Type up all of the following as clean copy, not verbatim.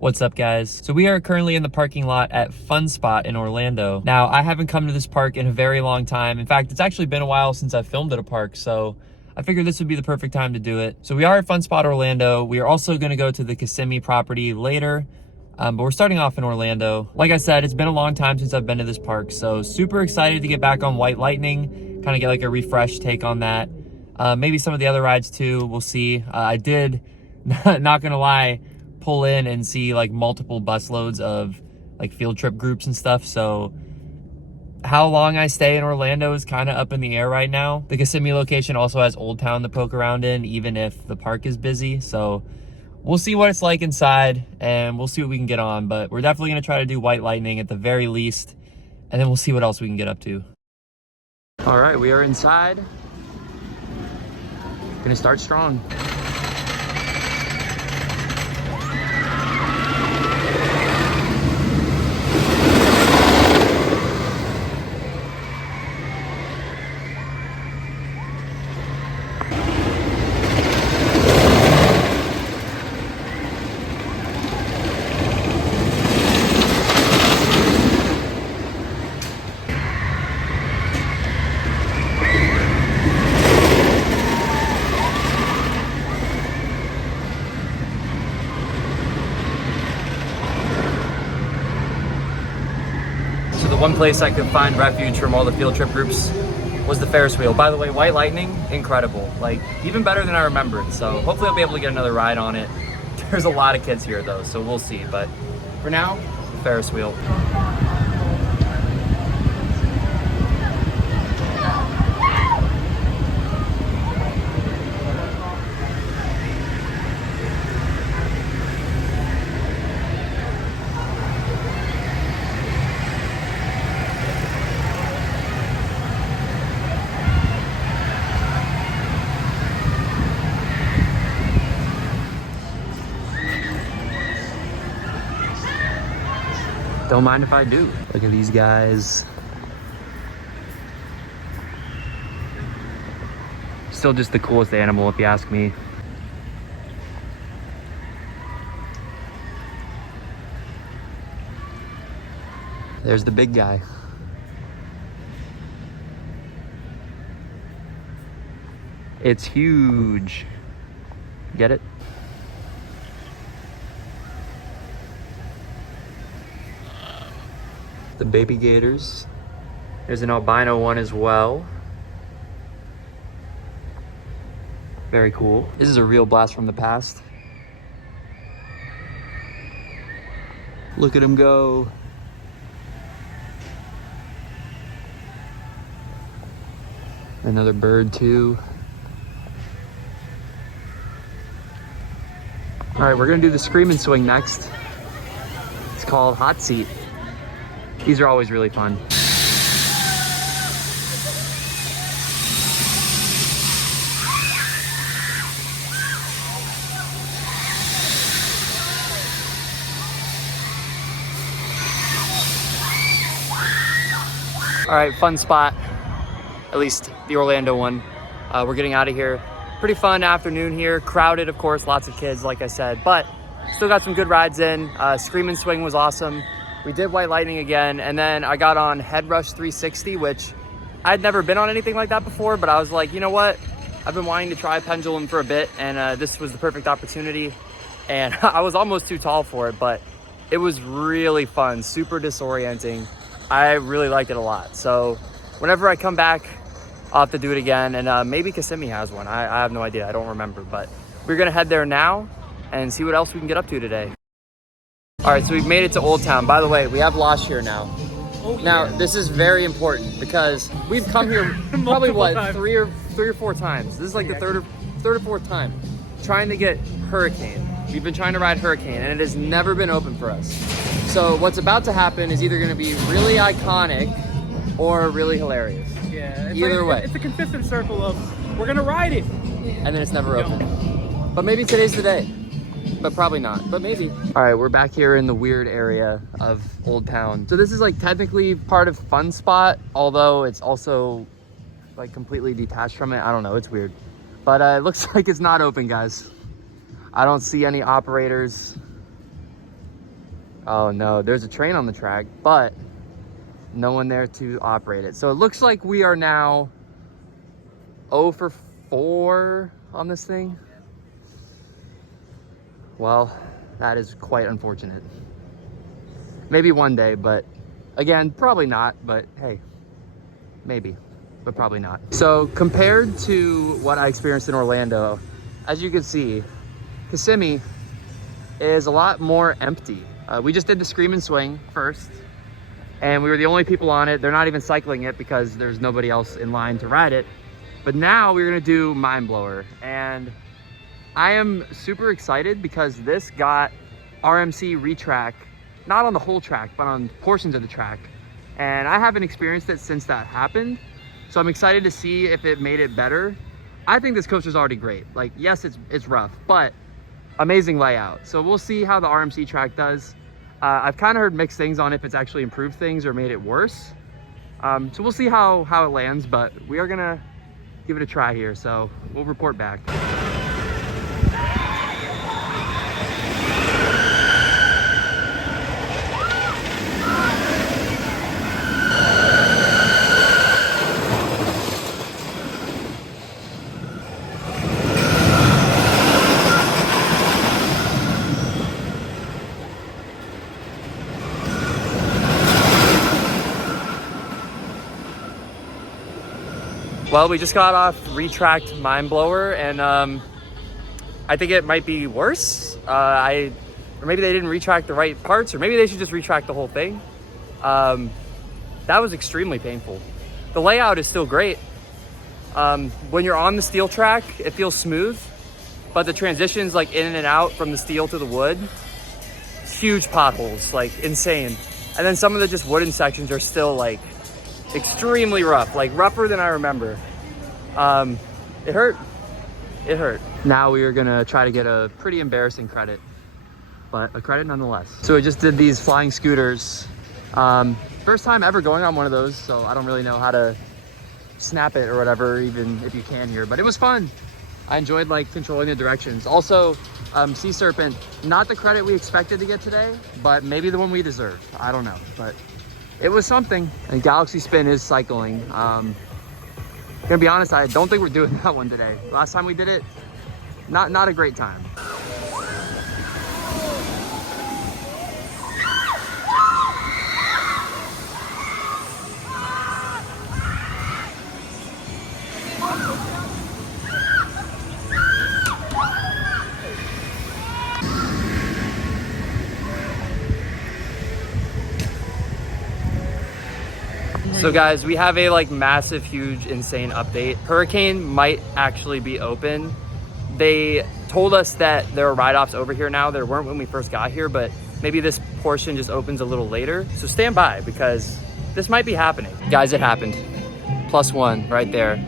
What's up, guys? So we are currently in the parking lot at Fun Spot in Orlando. Now, I haven't come to this park in a very long time. In fact, it's actually been a while since I've filmed at a park, so I figured this would be the perfect time to do it. So we are at Fun Spot Orlando. We are also gonna go to the Kissimmee property later, but we're starting off in Orlando. Like I said, it's been a long time since I've been to this park, so super excited to get back on White Lightning, kind of get like a refresh take on that. Maybe some of the other rides too, we'll see. I did, not gonna lie, pull in and see like multiple busloads of like field trip groups and stuff. So how long I stay in Orlando is kind of up in the air right now. The Kissimmee location also has Old Town to poke around in, even if the park is busy. So we'll see what it's like inside and we'll see what we can get on. But we're definitely gonna try to do White Lightning at the very least. And then we'll see what else we can get up to. All right, we are inside. Gonna start strong. One place I could find refuge from all the field trip groups was the Ferris wheel. By the way, White Lightning, incredible. Like, even better than I remembered. So hopefully I'll be able to get another ride on it. There's a lot of kids here though, so we'll see. But for now, Ferris wheel. Don't mind if I do. Look at these guys. Still just the coolest animal if you ask me. There's the big guy. It's huge. Get it? The baby gators. There's an albino one as well. Very cool. This is a real blast from the past. Look at him go. Another bird too. All right, we're gonna do the scream and swing next. It's called Hot Seat. These are always really fun. All right, Fun Spot, at least the Orlando one. We're getting out of here. Pretty fun afternoon here. Crowded, of course, lots of kids, like I said, but still got some good rides in. Scream and Swing was awesome. We did White Lightning again, and then I got on Head Rush 360, which I'd never been on anything like that before, but I was like, you know what? I've been wanting to try pendulum for a bit, and this was the perfect opportunity. And I was almost too tall for it, but it was really fun, super disorienting. I really liked it a lot. So whenever I come back, I'll have to do it again, and maybe Kissimmee has one. I have no idea, I don't remember, but we're gonna head there now and see what else we can get up to today. All right, so we've made it to Old Town. By the way, we have Losh here now. Oh, yeah. Now, this is very important because we've come here probably, what, three or four times. This is like the third or fourth time trying to get Hurricane. We've been trying to ride Hurricane, and it has never been open for us. So what's about to happen is either going to be really iconic or really hilarious. Yeah, either way. It's a consistent circle of, we're going to ride it. And then it's never open. But maybe today's the day. But probably not, but maybe. All right, we're back here in the weird area of Old Town. So this is like technically part of Fun Spot, although it's also like completely detached from it. I don't know, it's weird. But it looks like it's not open, guys. I don't see any operators. Oh no, there's a train on the track, but no one there to operate it. So it looks like we are now 0 for 4 on this thing. Well, that is quite unfortunate. Maybe one day, but again, probably not, but hey, maybe, but probably not. So compared to what I experienced in Orlando, as you can see, Kissimmee is a lot more empty. We just did the Scream and Swing first, and we were the only people on it. They're not even cycling it because there's nobody else in line to ride it. But now we're gonna do Mind Blower, and I am super excited because this got RMC retrack, not on the whole track, but on portions of the track. And I haven't experienced it since that happened. So I'm excited to see if it made it better. I think this coaster's already great. Like, yes, it's rough, but amazing layout. So we'll see how the RMC track does. I've kind of heard mixed things on if it's actually improved things or made it worse. So we'll see how it lands, but we are gonna give it a try here. So we'll report back. Well, we just got off retracked Mind Blower, and I think it might be worse. Or maybe they didn't retract the right parts, or maybe they should just retract the whole thing. That was extremely painful. The layout is still great. When you're on the steel track, it feels smooth, but the transitions like in and out from the steel to the wood, huge potholes, like insane. And then some of the just wooden sections are still like extremely rough, like rougher than I remember. It hurt. It hurt. Now we are gonna try to get a pretty embarrassing credit, but a credit nonetheless. So we just did these flying scooters. First time ever going on one of those, so I don't really know how to snap it or whatever, even if you can here, but it was fun. I enjoyed like controlling the directions. Also, Sea Serpent, not the credit we expected to get today, but maybe the one we deserve. I don't know, but it was something. And Galaxy Spin is cycling. Gonna be honest, I don't think we're doing that one today. Last time we did it, not a great time. So guys, we have a like massive, huge, insane update. Hurricane might actually be open. They told us that there are ride-offs over here now. There weren't when we first got here, but maybe this portion just opens a little later. So stand by because this might be happening. Guys, it happened. +1 right there.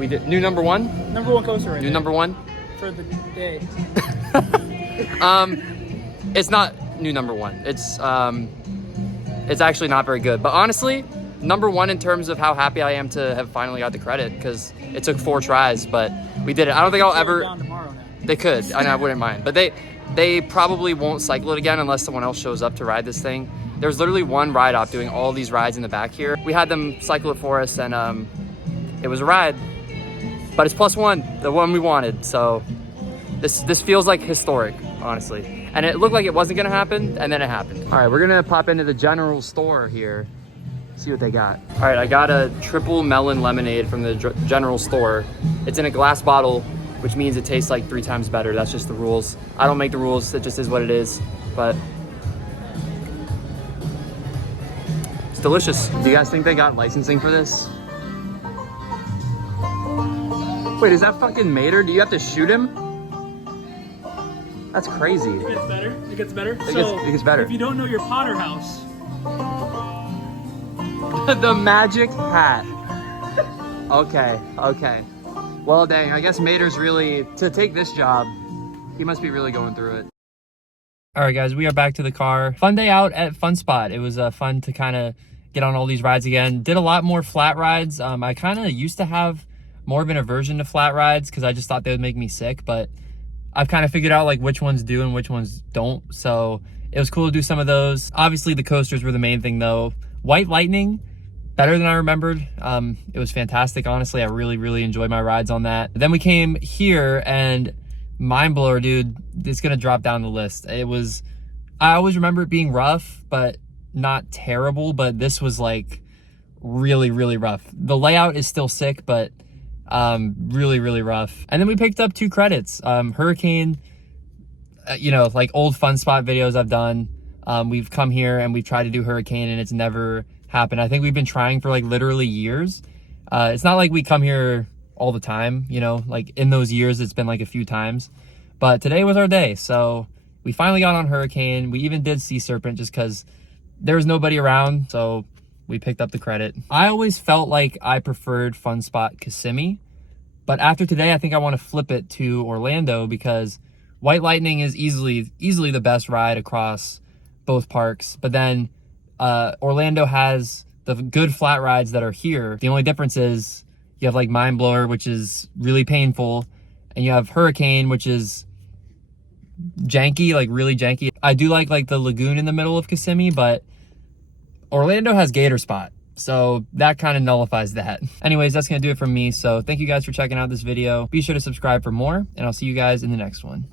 We did new number one? Number one coaster right New there. number one? For the day. It's not new number one. It's actually not very good. But honestly, number one in terms of how happy I am to have finally got the credit, because it took 4 tries, but we did it. I don't think I'll ever. Down tomorrow now. They could. I wouldn't mind, but they probably won't cycle it again unless someone else shows up to ride this thing. There's literally one ride op doing all these rides in the back here. We had them cycle it for us, and it was a ride, but it's +1, the one we wanted. So this feels like historic, honestly. And it looked like it wasn't gonna happen, and then it happened. All right, we're gonna pop into the general store here. See what they got. All right, I got a triple melon lemonade from the general store. It's in a glass bottle, which means it tastes like 3 times better. That's just the rules. I don't make the rules, it just is what it is, but it's delicious. Do you guys think they got licensing for this? Wait, is that fucking Mater? Do you have to shoot him? That's crazy. It gets better. It gets better. It gets better. If you don't know your Potter house. The magic hat. Okay. Well, dang, I guess Mater's really, to take this job, he must be really going through it. All right, guys, we are back to the car. Fun day out at Fun Spot. It was fun to kind of get on all these rides again. Did a lot more flat rides. I kind of used to have more of an aversion to flat rides because I just thought they would make me sick, but I've kind of figured out like which ones do and which ones don't. So It was cool to do some of those. Obviously the coasters were the main thing though. White Lightning, better than I remembered. It was fantastic, honestly. I really enjoyed my rides on that. Then we came here and mind blower, dude, it's gonna drop down the list. I always remember it being rough, but not terrible, but this was like really rough. The layout is still sick, but really rough. And then we picked up 2 credits. Hurricane, you know, like old fun spot videos I've done. We've come here and we've tried to do Hurricane and it's never happened. I think we've been trying for like literally years. It's not like we come here all the time, you know, like in those years it's been like a few times, but today was our day. So we finally got on Hurricane. We even did Sea Serpent just because there was nobody around, so we picked up the credit. I always felt like I preferred Fun Spot Kissimmee, but after today I think I want to flip it to Orlando because White Lightning is easily the best ride across both parks. But then Orlando has the good flat rides that are here. The only difference is you have like Mind Blower, which is really painful, and you have Hurricane, which is janky, like really janky. I do like the lagoon in the middle of Kissimmee, but Orlando has Gator Spot, so that kind of nullifies that. Anyways, that's gonna do it from me. So thank you guys for checking out this video. Be sure to subscribe for more, and I'll see you guys in the next one.